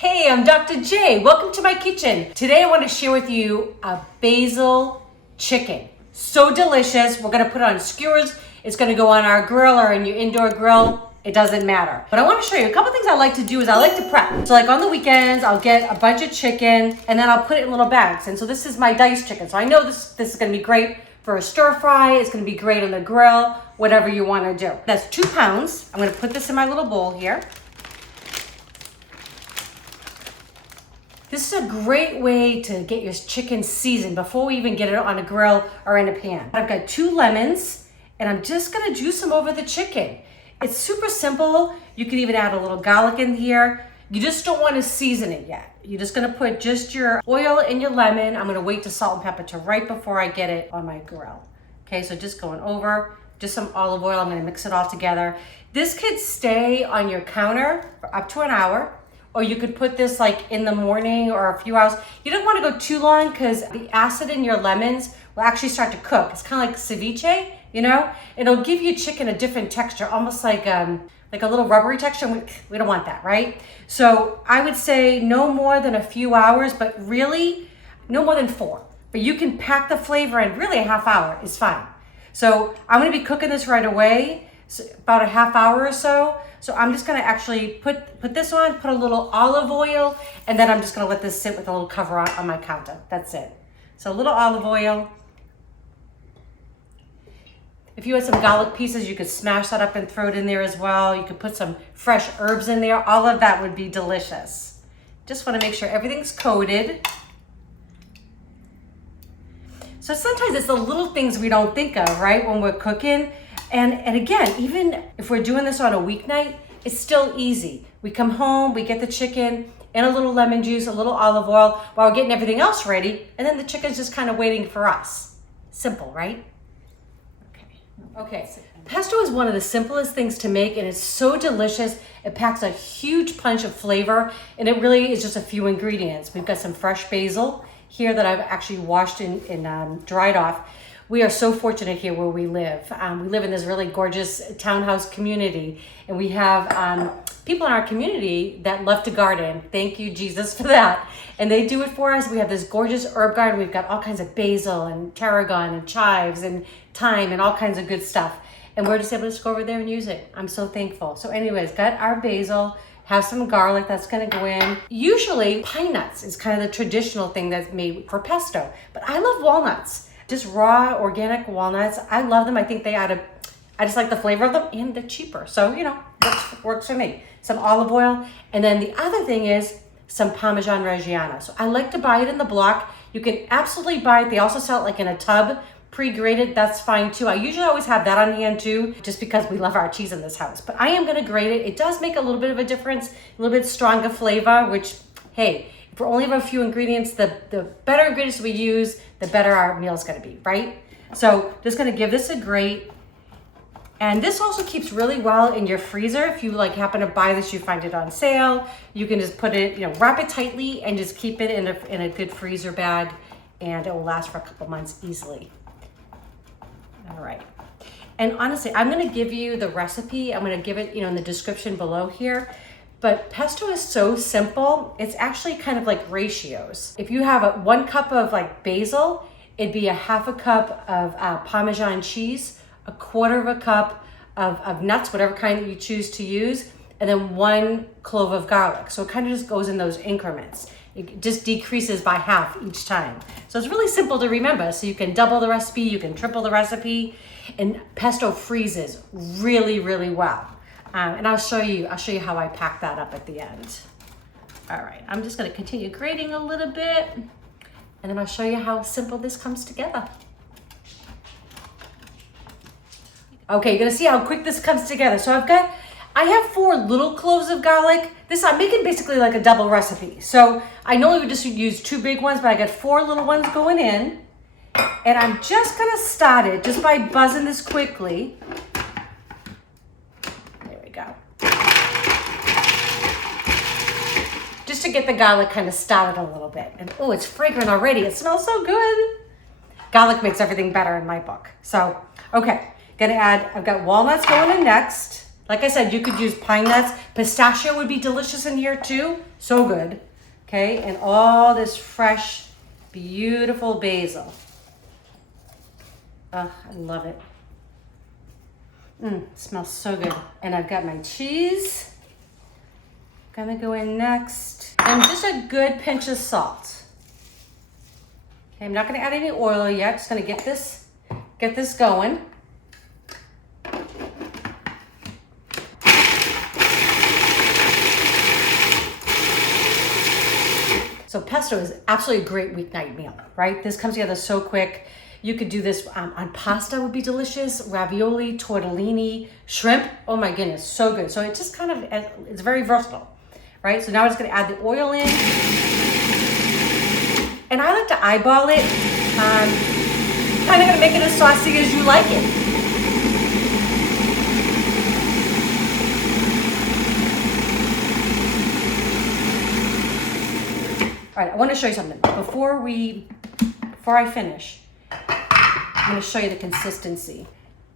Hey, I'm Dr. J. Welcome to my kitchen. Today I want to share with you a basil chicken. So delicious. We're going to put it on skewers. It's going to go on our grill or in your indoor grill. It doesn't matter. But I want to show you a couple things I like to do is I like to prep. So like on the weekends, I'll get a bunch of chicken and then I'll put it in little bags. And so this is my diced chicken. So I know this is going to be great for a stir fry. It's going to be great on the grill, whatever you want to do. That's 2 pounds. I'm going to put this in my little bowl here. This is a great way to get your chicken seasoned before we even get it on a grill or in a pan. I've got 2 lemons and I'm just gonna juice them over the chicken. It's super simple. You can even add a little garlic in here. You just don't wanna season it yet. You're just gonna put just your oil and your lemon. I'm gonna wait to salt and pepper to right before I get it on my grill. Okay, so just going over, just some olive oil. I'm gonna mix it all together. This could stay on your counter for up to an hour. Or you could put this like in the morning or a few hours. You don't want to go too long because the acid in your lemons will actually start to cook. It's kind of like ceviche, you know? It'll give you chicken a different texture, almost like a little rubbery texture. We don't want that, right? So I would say no more than a few hours, but really no more than 4. But you can pack the flavor in really a half hour is fine. So I'm gonna be cooking this right away, so about a half hour or so. So I'm just gonna actually put this on, put a little olive oil, and then I'm just gonna let this sit with a little cover on my counter. That's it. So a little olive oil. If you had some garlic pieces, you could smash that up and throw it in there as well. You could put some fresh herbs in there. All of that would be delicious. Just wanna make sure everything's coated. So sometimes it's the little things we don't think of, right, when we're cooking. And again, even if we're doing this on a weeknight, it's still easy. We come home, we get the chicken and a little lemon juice, a little olive oil while we're getting everything else ready. And then the chicken's just kind of waiting for us. Simple, right? Okay. Pesto is one of the simplest things to make and it's so delicious. It packs a huge punch of flavor and it really is just a few ingredients. We've got some fresh basil here that I've actually washed and dried off. We are so fortunate here where we live. We live in this really gorgeous townhouse community and we have people in our community that love to garden. Thank you, Jesus, for that. And they do it for us. We have this gorgeous herb garden. We've got all kinds of basil and tarragon and chives and thyme and all kinds of good stuff. And we're just able to just go over there and use it. I'm so thankful. So anyways, got our basil, have some garlic that's gonna go in. Usually pine nuts is kind of the traditional thing that's made for pesto, but I love walnuts. Just raw organic walnuts. I love them. I think I just like the flavor of them and they're cheaper. So, you know, works for me. Some olive oil. And then the other thing is some Parmesan Reggiano. So I like to buy it in the block. You can absolutely buy it. They also sell it like in a tub, pre-grated. That's fine too. I usually always have that on hand too, just because we love our cheese in this house. But I am gonna grate it. It does make a little bit of a difference, a little bit stronger flavor, which, hey, if we only have a few ingredients, the better ingredients we use, the better our meal is gonna be, right? So just gonna give this a grate. And this also keeps really well in your freezer. If you like happen to buy this, you find it on sale, you can just put it, wrap it tightly and just keep it in a good freezer bag and it will last for a couple months easily. All right. And honestly, I'm gonna give you the recipe. I'm gonna give it, in the description below here. But pesto is so simple. It's actually kind of like ratios. If you have 1 cup of like basil, it'd be a half a cup of Parmesan cheese, a quarter of a cup of nuts, whatever kind that you choose to use, and then 1 clove of garlic. So it kind of just goes in those increments. It just decreases by half each time. So it's really simple to remember. So you can double the recipe, you can triple the recipe, and pesto freezes really, really well. And I'll show you how I pack that up at the end. All right, I'm just gonna continue grating a little bit and then I'll show you how simple this comes together. Okay, you're gonna see how quick this comes together. So I have 4 little cloves of garlic. I'm making basically like a double recipe. So I normally would just use 2 big ones, but I got 4 little ones going in. And I'm just gonna start it just by buzzing this quickly. Just to get the garlic kind of started a little bit. And oh, it's fragrant already. It smells so good. Garlic makes everything better in my book. So, okay, I've got walnuts going in next. Like I said, you could use pine nuts. Pistachio would be delicious in here too. So good. Okay, and all this fresh, beautiful basil. Oh, I love it. Smells so good. And I've got my cheese. Gonna go in next. And just a good pinch of salt. Okay, I'm not gonna add any oil yet. Just gonna get this going. So pesto is absolutely a great weeknight meal, right? This comes together so quick. You could do this on pasta, would be delicious. Ravioli, tortellini, shrimp. Oh my goodness, so good. So it just kind of, it's very versatile, right? So now we're just gonna add the oil in. And I like to eyeball it. Kind of gonna make it as saucy as you like it. All right, I want to show you something. Before I finish, I'm going to show you the consistency.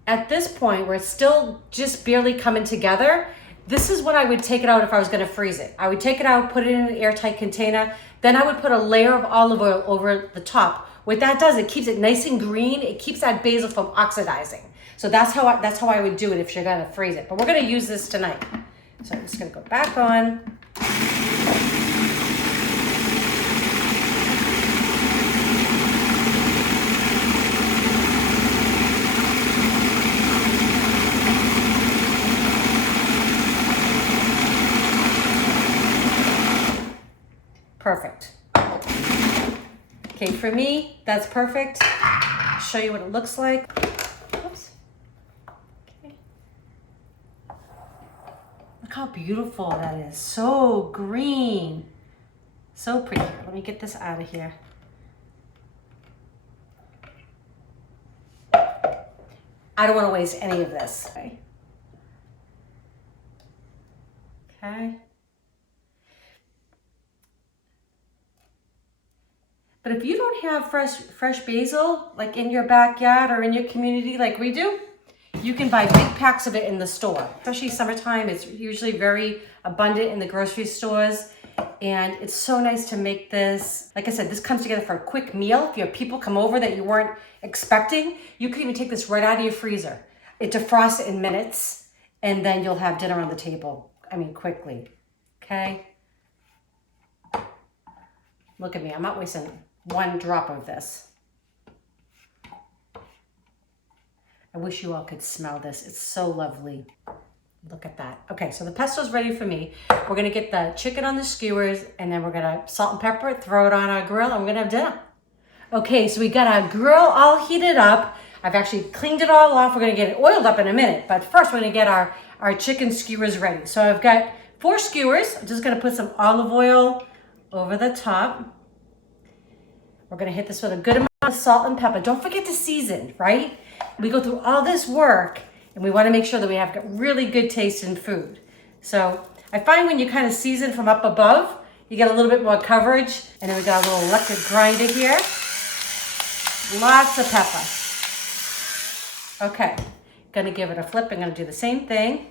At this point, where it's still just barely coming together, this is what I would take it out if I was going to freeze it. I would take it out, put it in an airtight container, then I would put a layer of olive oil over the top. What that does, it keeps it nice and green. It keeps that basil from oxidizing. So that's how I would do it if you're going to freeze it. But we're going to use this tonight. So I'm just going to go back on. Perfect. Okay, for me, that's perfect. I'll show you what it looks like. Oops. Okay. Look how beautiful that is. So green. So pretty. Let me get this out of here. I don't want to waste any of this. Okay. But if you don't have fresh basil, like in your backyard or in your community like we do, you can buy big packs of it in the store. Especially summertime, it's usually very abundant in the grocery stores. And it's so nice to make this. Like I said, this comes together for a quick meal. If your people come over that you weren't expecting, you can even take this right out of your freezer. It defrosts in minutes, and then you'll have dinner on the table, quickly, okay? Look at me, I'm not wasting one drop of this. I wish you all could smell this. It's so lovely. Look at that. Okay, so the pesto's ready for me. We're gonna get the chicken on the skewers, and then we're gonna salt and pepper it, throw it on our grill, and we're gonna have dinner. Okay, so we got our grill all heated up. I've actually cleaned it all off. We're gonna get it oiled up in a minute, but first we're gonna get our chicken skewers ready. So I've got 4 skewers. I'm just gonna put some olive oil over the top. We're gonna hit this with a good amount of salt and pepper. Don't forget to season, right? We go through all this work and we wanna make sure that we have really good taste in food. So I find when you kind of season from up above, you get a little bit more coverage. And then we got a little electric grinder here. Lots of pepper. Okay, gonna give it a flip. I'm gonna do the same thing.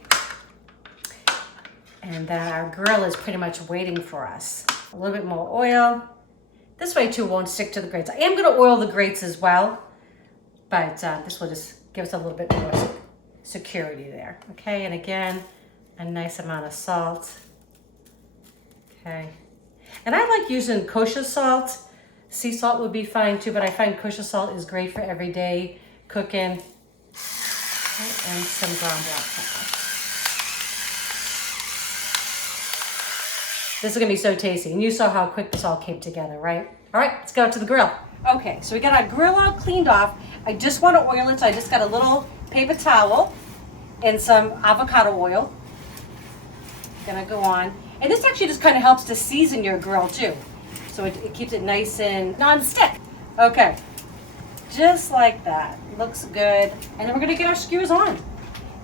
And then our grill is pretty much waiting for us. A little bit more oil. This way too won't stick to the grates. I am gonna oil the grates as well, but this will just give us a little bit more security there. Okay, and again, a nice amount of salt. Okay, and I like using kosher salt. Sea salt would be fine too, but I find kosher salt is great for everyday cooking. Okay, and some ground black pepper. This is gonna be so tasty. And you saw how quick this all came together, right? All right, let's go to the grill. Okay, so we got our grill all cleaned off. I just wanna oil it, so I just got a little paper towel and some avocado oil. Gonna go on. And this actually just kind of helps to season your grill too. So it keeps it nice and non-stick. Okay, just like that. Looks good. And then we're gonna get our skewers on.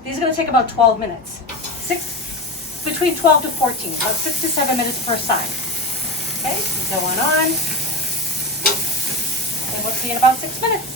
These are gonna take about 12 minutes. Between 12 to 14, about 6 to 7 minutes per side. Okay, going on. And we'll see you in about 6 minutes.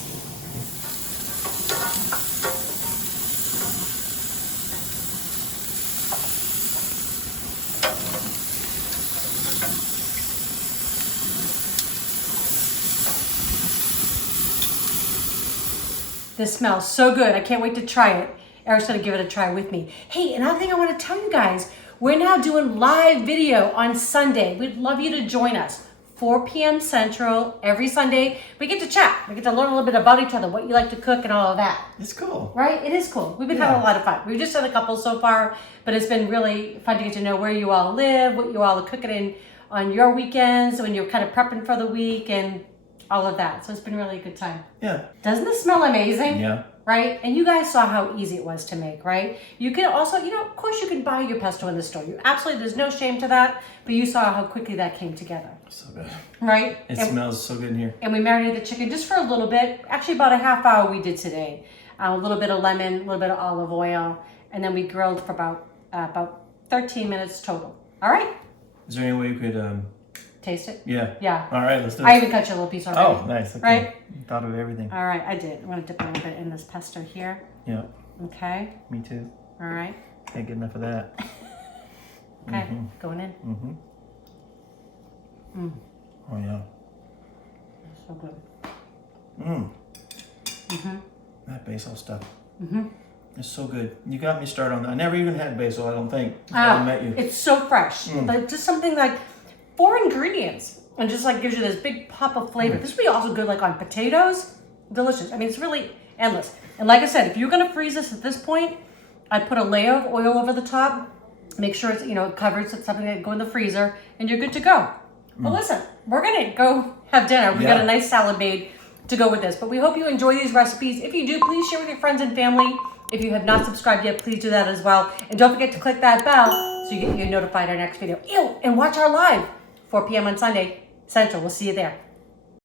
This smells so good. I can't wait to try it. Eric's gonna give it a try with me. Hey, another thing I wanna tell you guys, we're now doing live video on Sunday. We'd love you to join us. 4 p.m. Central every Sunday. We get to chat. We get to learn a little bit about each other, what you like to cook and all of that. It's cool. Right? It is cool. We've been having a lot of fun. We've just done a couple so far, but it's been really fun to get to know where you all live, what you all are cooking in on your weekends, when you're kind of prepping for the week and all of that. So it's been really a good time. Yeah. Doesn't this smell amazing? Yeah. Right? And you guys saw how easy it was to make, right? You can also, of course you can buy your pesto in the store. You absolutely, there's no shame to that, but you saw how quickly that came together. So good. Right? It smells so good in here. And we marinated the chicken just for a little bit. Actually, about a half hour we did today. A little bit of lemon, a little bit of olive oil, and then we grilled for about 13 minutes total. All right? Is there any way you could taste it? Yeah. Yeah. All right, let's do it. I even cut you a little piece already. Oh, nice. Okay. Right? Thought of everything. All right, I did. I'm going to dip a little bit in this pesto here. Yeah. Okay. Me too. All right. Can't get enough of that. Okay. Going in. Oh, yeah. So good. That basil stuff. It's so good. You got me started on that. I never even had basil, I don't think. Before I met you. It's so fresh. But just something like 4 ingredients and just like gives you this big pop of flavor. This would be also good like on potatoes. Delicious. I mean, it's really endless. And like I said, if you're going to freeze this at this point, I'd put a layer of oil over the top. Make sure it's, covered so it's something that go in the freezer and you're good to go. Well, listen, we're going to go have dinner. We got a nice salad made to go with this. But we hope you enjoy these recipes. If you do, please share with your friends and family. If you have not subscribed yet, please do that as well. And don't forget to click that bell so you get notified our next video. And watch our live 4 p.m. on Sunday Central. We'll see you there.